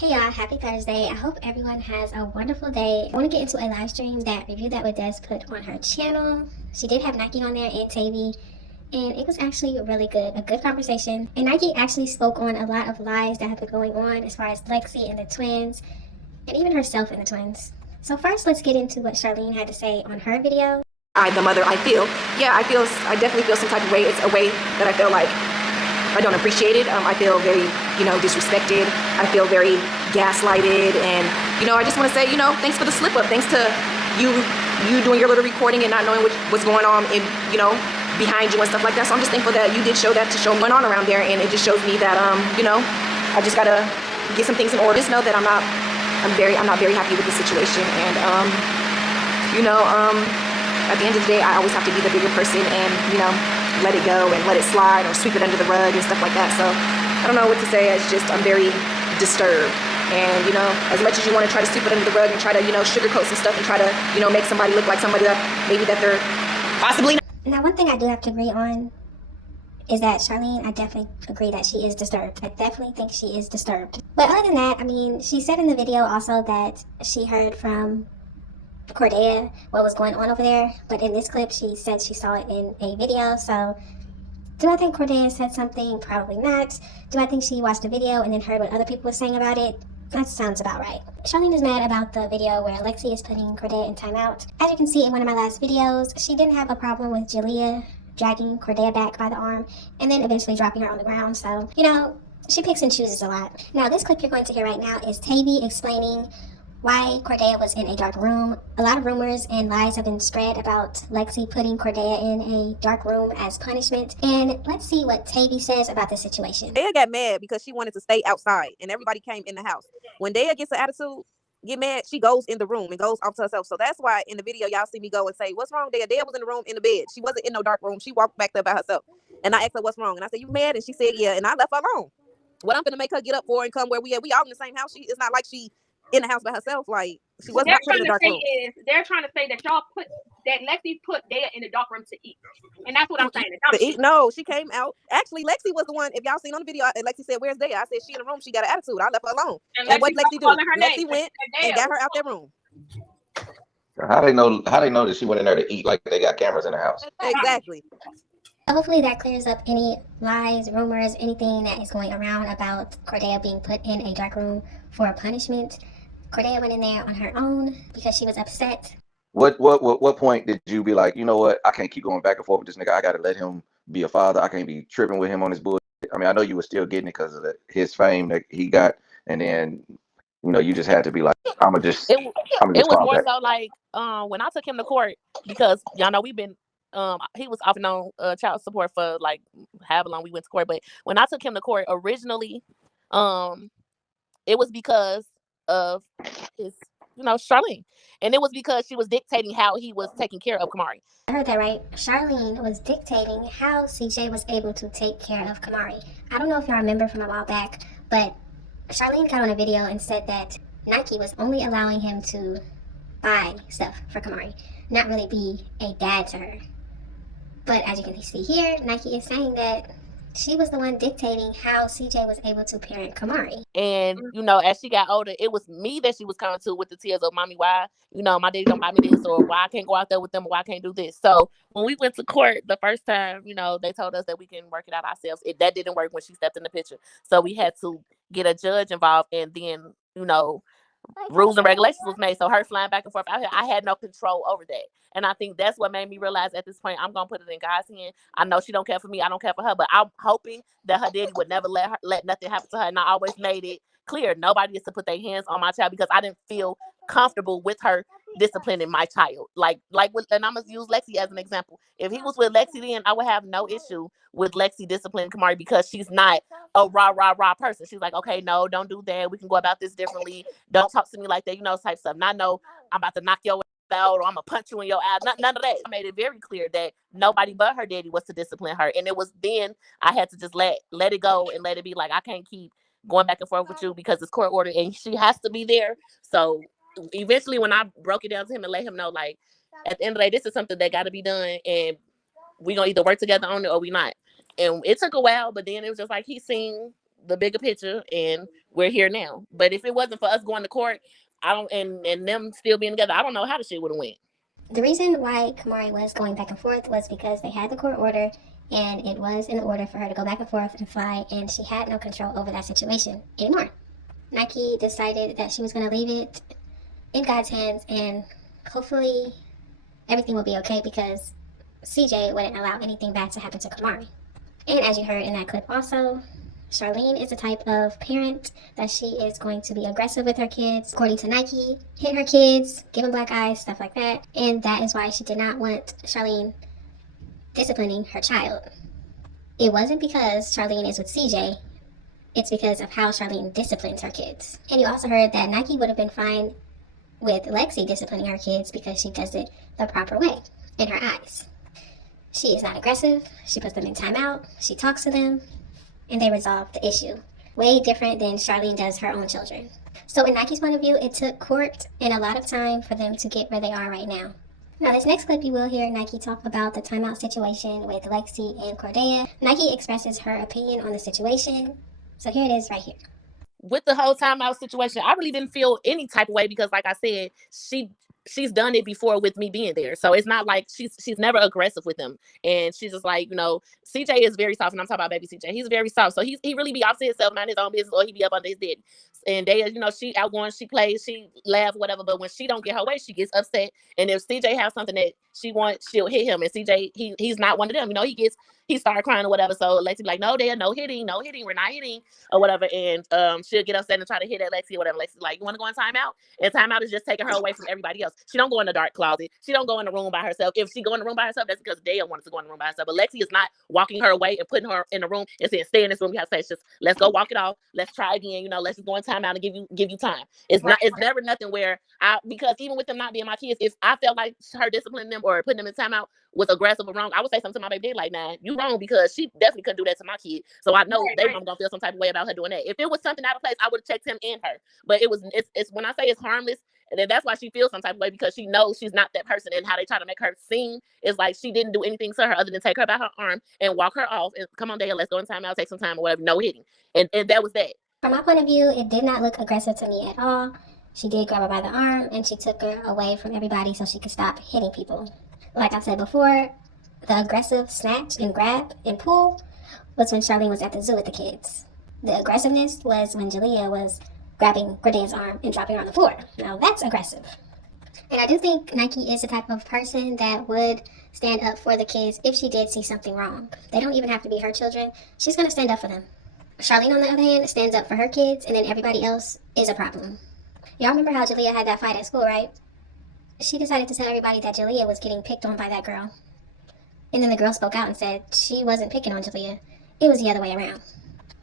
Hey y'all, happy Thursday. I hope everyone has a wonderful day. I want to get into a live stream that review that Des put on her channel. She did have Nikee on there and Tavie, and it was actually really good, a good conversation. And Nikee actually spoke on a lot of lies that have been going on as far as Lexi and the twins, and even herself and the twins. So first, let's get into what Charlene had to say on her video. The mother, I definitely feel some type of way. It's a way that I feel like I don't appreciate it. I feel very, disrespected. I feel very gaslighted. And, I just want to say, thanks for the slip up. Thanks to you doing your little recording and not knowing what's going on in, behind you and stuff like that. So I'm just thankful that you did show that to show what's going on around there. And it just shows me that, I just got to get some things in order. Just know that I'm not very happy with the situation. And, at the end of the day, I always have to be the bigger person and, let it go and let it slide or sweep it under the rug and stuff like that. So I don't know what to say. It's just, I'm very disturbed. And, as much as you want to try to sweep it under the rug and try to, sugarcoat some stuff and try to, make somebody look like somebody that maybe that they're possibly not. Now, one thing I do have to agree on is that Charlene, I definitely agree that she is disturbed. I definitely think she is disturbed. But other than that, I mean, she said in the video also that she heard from Cordea what was going on over there, but in this clip she said she saw it in a video. So do I think Cordea said something? Probably not. Do I think she watched the video and then heard what other people were saying about it? That sounds about right. Charlene is mad about the video where Lexi is putting Cordea in timeout. As you can see in one of my last videos, she didn't have a problem with Jalea dragging Cordea back by the arm and then eventually dropping her on the ground. So, she picks and chooses a lot. Now, this clip you're going to hear right now is Tavie explaining why Cordea was in a dark room. A lot of rumors and lies have been spread about Lexi putting Cordea in a dark room as punishment. And let's see what Tavie says about the situation. Dea got mad because she wanted to stay outside and everybody came in the house. When Dea gets an attitude, get mad, she goes in the room and goes off to herself. So that's why in the video y'all see me go and say, what's wrong, Dea? Dea was in the room in the bed. She wasn't in no dark room. She walked back there by herself. And I asked her what's wrong. And I said, you mad? And she said, yeah. And I left her alone. What I'm gonna make her get up for and come where we at? We all in the same house. It's not like she in the house by herself. Like, she wasn't put in the dark room. They're trying to say that Lexi put Dea in the dark room to eat. And that's what I'm saying. To eat? No, she came out. Actually, Lexi was the one, if y'all seen on the video, Lexi said, where's Dea? I said, she in the room. She got an attitude. I left her alone. And what Lexi do? Lexi went and got her out that room. How they know that she went in there to eat, like they got cameras in the house? Exactly. Hopefully that clears up any lies, rumors, anything that is going around about Cordea being put in a dark room for a punishment. Cordea went in there on her own because she was upset. What point did you be like, you know what, I can't keep going back and forth with this nigga. I got to let him be a father. I can't be tripping with him on his bullshit. I mean, I know you were still getting it because of his fame that he got, and then you just had to be like, I'm gonna just. It was more so like when I took him to court, because y'all know we've been he was off and on child support for like however long we went to court. But when I took him to court originally, it was because of his, Charlene. And it was because she was dictating how he was taking care of Kamari. I heard that right. Charlene was dictating how CJ was able to take care of Kamari. I don't know if y'all remember from a while back, but Charlene got on a video and said that Nikee was only allowing him to buy stuff for Kamari, not really be a dad to her. But as you can see here, Nikee is saying that she was the one dictating how CJ was able to parent Kamari. And, as she got older, it was me that she was coming to with the tears of, mommy, why, my daddy don't buy me this, or why I can't go out there with them, or why I can't do this. So when we went to court the first time, they told us that we can work it out ourselves. That didn't work when she stepped in the picture. So we had to get a judge involved, and then, rules and regulations was made. So her flying back and forth out here, I had no control over that. And I think that's what made me realize at this point, I'm going to put it in God's hand. I know she don't care for me. I don't care for her, but I'm hoping that her daddy would never let nothing happen to her. And I always made it clear, nobody is to put their hands on my child, because I didn't feel comfortable with her disciplining my child. And I'm going to use Lexi as an example. If he was with Lexi then, I would have no issue with Lexi disciplining Kamari, because she's not a rah person. She's like, okay, no, don't do that. We can go about this differently. Don't talk to me like that, type stuff. And I know I'm about to knock your out, or I'm gonna punch you in your eye. None of that. I made it very clear that nobody but her daddy was to discipline her. And it was then I had to just let it go and let it be like, I can't keep going back and forth with you because it's court order and she has to be there. So eventually when I broke it down to him and let him know, like, at the end of the day, this is something that got to be done, and we're gonna either work together on it or we not. And it took a while, but then it was just like he seen the bigger picture, and we're here now. But if it wasn't for us going to court, I don't, and them still being together, I don't know how the shit would have went. The reason why Kamari was going back and forth was because they had the court order, and it was in order for her to go back and forth and fly, and she had no control over that situation anymore. Nikee decided that she was going to leave it in God's hands, and hopefully everything will be okay, because CJ wouldn't allow anything bad to happen to Kamari. And as you heard in that clip also, Charlene is the type of parent that she is going to be aggressive with her kids, according to Nikee, hit her kids, give them black eyes, stuff like that. And that is why she did not want Charlene disciplining her child. It wasn't because Charlene is with CJ, it's because of how Charlene disciplines her kids. And you also heard that Nikee would have been fine with Lexi disciplining her kids because she does it the proper way in her eyes. She is not aggressive, she puts them in timeout, she talks to them, and they resolve the issue. Way different than Charlene does her own children. So in Nike's point of view, it took court and a lot of time for them to get where they are right now. Now this next clip you will hear Nikee talk about the timeout situation with Lexi and Cordelia. Nikee expresses her opinion on the situation. So here it is right here. With the whole timeout situation, I really didn't feel any type of way because, like I said, she's done it before with me being there. So it's not like she's never aggressive with him. And she's just like, CJ is very soft, and I'm talking about baby CJ. He's very soft. So he really be off to himself, mind his own business, or he be up under his daddy. And they, she outgoing, she plays, she laugh, whatever. But when she don't get her way, she gets upset. And if CJ has something that she wants, she'll hit him. And CJ, he's not one of them. He started crying or whatever. So Lexi be like, no, Dad, no hitting, we're not hitting or whatever. And she'll get upset and try to hit at Lexi or whatever. Lexi's like, you want to go in timeout? And timeout is just taking her away from everybody else. She don't go in the dark closet. She don't go in the room by herself. If she go in the room by herself, that's because Dale wanted to go in the room by herself. But Lexi is not walking her away and putting her in the room and saying, stay in this room. You have to say, it's just, let's go walk it off. Let's try again. Let's just go in timeout and give you time. It's never nothing where because even with them not being my kids, if I felt like her disciplining them or putting them in timeout was aggressive or wrong, I would say something to my baby daddy like, nah, you wrong, because she definitely couldn't do that to my kid. So I know they mom gonna feel some type of way about her doing that. If it was something out of place, I would have checked him and her. But it's when I say it's harmless, and then that's why she feels some type of way, because she knows she's not that person, and how they try to make her seem is like she didn't do anything to her other than take her by her arm and walk her off and come on, Dale, let's go in time out, take some time or whatever, no hitting. And that was that. From my point of view, it did not look aggressive to me at all. She did grab her by the arm, and she took her away from everybody so she could stop hitting people. Like I said before, the aggressive snatch and grab and pull was when Charlene was at the zoo with the kids. The aggressiveness was when Jalea was grabbing Cordelia's arm and dropping her on the floor. Now that's aggressive. And I do think Nikee is the type of person that would stand up for the kids if she did see something wrong. They don't even have to be her children. She's going to stand up for them. Charlene, on the other hand, stands up for her kids, and then everybody else is a problem. Y'all remember how Jalea had that fight at school, right? She decided to tell everybody that Jalea was getting picked on by that girl. And then the girl spoke out and said she wasn't picking on Jalea. It was the other way around.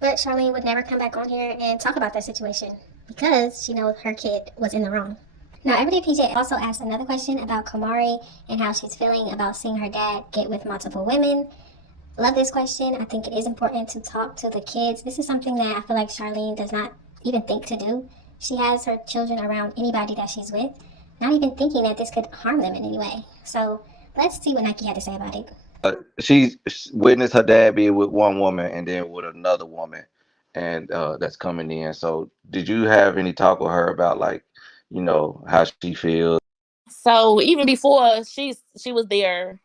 But Charlene would never come back on here and talk about that situation because she knows her kid was in the wrong. Now, Everyday PJ also asked another question about Kamari and how she's feeling about seeing her dad get with multiple women. Love this question. I think it is important to talk to the kids. This is something that I feel like Charlene does not even think to do. She has her children around anybody that she's with, not even thinking that this could harm them in any way. So let's see what Nikee had to say about it. She's witnessed her dad be with one woman and then with another woman, and that's coming in. So did you have any talk with her about, like, how she feels? So even before she was there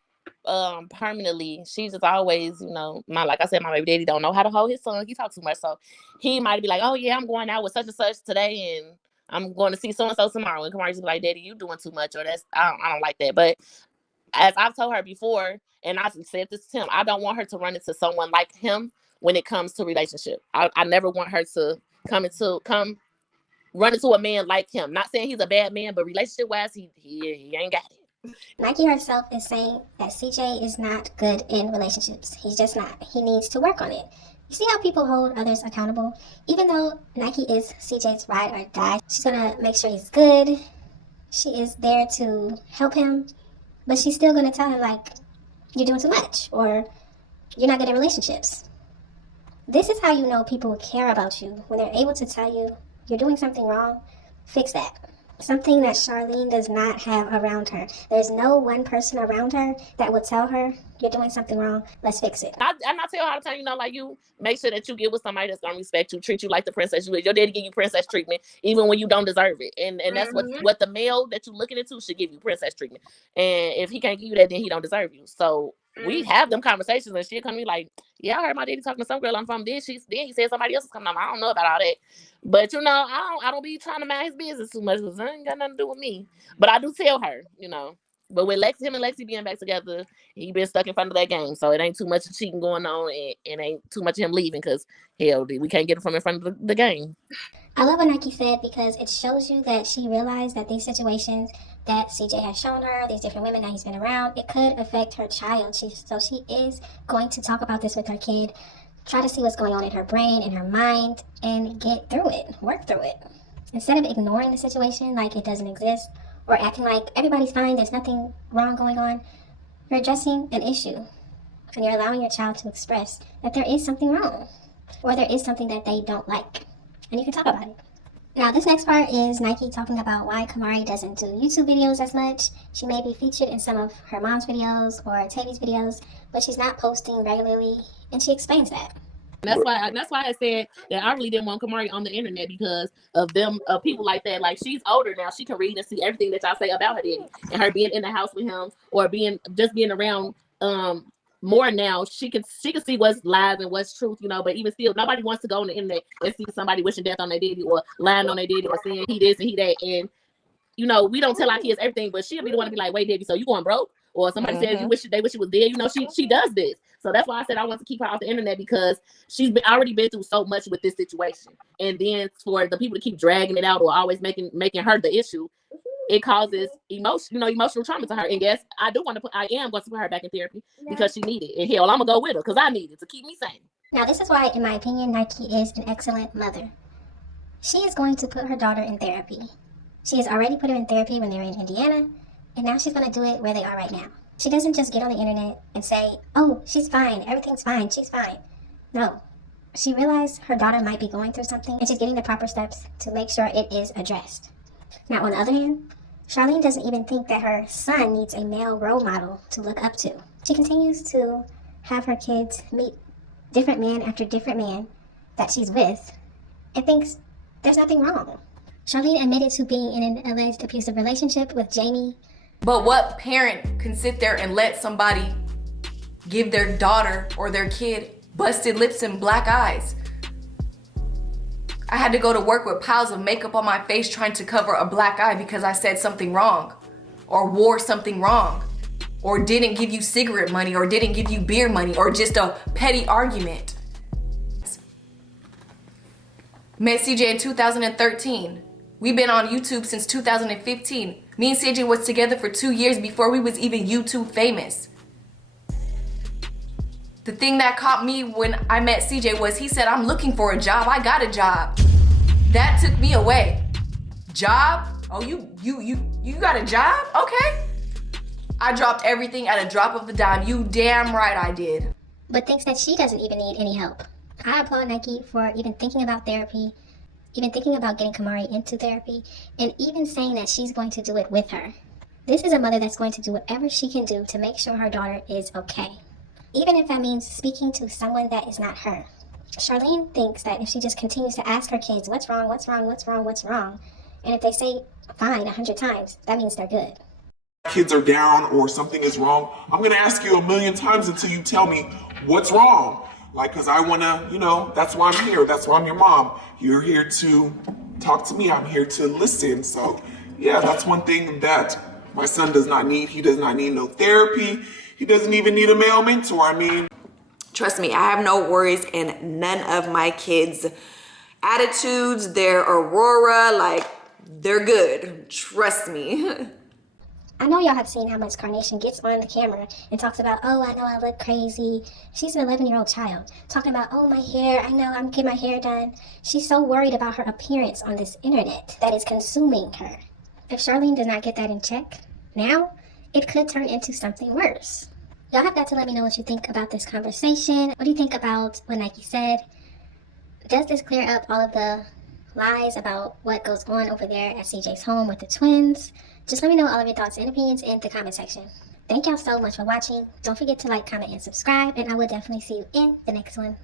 permanently, she just always, like I said, my baby daddy don't know how to hold his son. He talks too much. So he might be like, oh yeah, I'm going out with such and such today, and I'm going to see so and so tomorrow. And Kamari just be like, Daddy, you doing too much, or I don't like that. But as I've told her before, and I've said this to him, I don't want her to run into someone like him when it comes to relationship. I never want her to run into a man like him. Not saying he's a bad man, but relationship wise, he ain't got it. Nikee herself is saying that CJ is not good in relationships. He's just not. He needs to work on it. You see how people hold others accountable? Even though Nikee is CJ's ride or die, she's gonna make sure he's good. She is there to help him, but she's still gonna tell him, like, you're doing too much, or you're not good at relationships. This is how you know people care about you, when they're able to tell you you're doing something wrong, fix that. Something that Charlene does not have around her. There's no one person around her that would tell her, you're doing something wrong, let's fix it. I tell her all the time, you know, like, you make sure that you get with somebody that's gonna respect you, treat you like the princess you is. Your daddy give you princess treatment even when you don't deserve it. And that's what the male that you're looking into should give you, princess treatment. And if he can't give you that, then he don't deserve you. So we have them conversations, and she'll come to me like, yeah, I heard my daddy talking to some girl on the phone. Then he said somebody else is coming on. I don't know about all that. But you know, I don't be trying to mind his business too much because it ain't got nothing to do with me. But I do tell her, you know. But with him and Lexi being back together, he been stuck in front of that game. So it ain't too much cheating going on, and ain't too much of him leaving because, hell, we can't get him from in front of the game. I love what Nikee said because it shows you that she realized that these situations that CJ has shown her, these different women that he's been around, it could affect her child. So she is going to talk about this with her kid, try to see what's going on in her brain, in her mind, and get through it, work through it. Instead of ignoring the situation like it doesn't exist or acting like everybody's fine, there's nothing wrong going on, you're addressing an issue and you're allowing your child to express that there is something wrong or there is something that they don't like. And you can talk about it. Now, this next part is Nikee talking about why Kamari doesn't do YouTube videos as much. She may be featured in some of her mom's videos or Tavie's videos, but she's not posting regularly, and she explains that. That's why I said that I really didn't want Kamari on the internet because of people like that. Like, she's older now; she can read and see everything that y'all say about her daddy, and her being in the house with him or being around more now. She can see what's lies and what's truth, you know. But even still, nobody wants to go on the internet and see somebody wishing death on their daddy or lying on their daddy or saying he this and he that. And you know, we don't tell our kids everything, but she'll be the one to be like, "Wait, daddy, so you going broke?" Or somebody says they wish she was dead. You know, she does this. So that's why I said I want to keep her off the internet because she's already been through so much with this situation. And then for the people to keep dragging it out or always making her the issue, it causes emotional trauma to her. And yes, I am going to put her back in therapy because she needed it. And hell, I'm gonna go with her because I need it to keep me sane. Now, this is why, in my opinion, Nikee is an excellent mother. She is going to put her daughter in therapy. She has already put her in therapy when they were in Indiana, and now she's going to do it where they are right now. She doesn't just get on the internet and say, oh, she's fine, everything's fine, she's fine. No. She realized her daughter might be going through something, and she's getting the proper steps to make sure it is addressed. Now, on the other hand, Charlene doesn't even think that her son needs a male role model to look up to. She continues to have her kids meet different man after different man that she's with and thinks there's nothing wrong. Charlene admitted to being in an alleged abusive relationship with Jamie. But what parent can sit there and let somebody give their daughter or their kid busted lips and black eyes? I had to go to work with piles of makeup on my face trying to cover a black eye because I said something wrong or wore something wrong or didn't give you cigarette money or didn't give you beer money or just a petty argument. Met CJ in 2013. We've been on YouTube since 2015. Me and CJ was together for 2 years before we was even YouTube famous. The thing that caught me when I met CJ was he said, I'm looking for a job. I got a job. That took me away. Job? Oh, you got a job? Okay. I dropped everything at a drop of a dime. You damn right I did. But thinks that she doesn't even need any help. I applaud Nikee for even thinking about therapy, even thinking about getting Kamari into therapy, and even saying that she's going to do it with her. This is a mother that's going to do whatever she can do to make sure her daughter is okay, even if that means speaking to someone that is not her. Charlene thinks that if she just continues to ask her kids, what's wrong, what's wrong, what's wrong, what's wrong, and if they say fine 100 times, that means they're good. Kids are down or something is wrong, I'm going to ask you 1,000,000 times until you tell me what's wrong. Like, because I want to, that's why I'm here. That's why I'm your mom. You're here to talk to me. I'm here to listen. So, yeah, that's one thing that my son does not need. He does not need no therapy. He doesn't even need a male mentor. I mean, trust me, I have no worries in none of my kids' attitudes, their aurora, like, they're good. Trust me. I know y'all have seen how much Carnation gets on the camera and talks about, oh, I know I look crazy. She's an 11-year-old child talking about, oh, my hair, I know I'm getting my hair done. She's so worried about her appearance on this internet that is consuming her. If Charlene does not get that in check now, it could turn into something worse. Y'all have got to let me know what you think about this conversation. What do you think about what Nikee said? Does this clear up all of the lies about what goes on over there at CJ's home with the twins. Just let me know all of your thoughts and opinions in the comment section. Thank y'all so much for watching. Don't forget to like, comment, and subscribe, and I will definitely see you in the next one.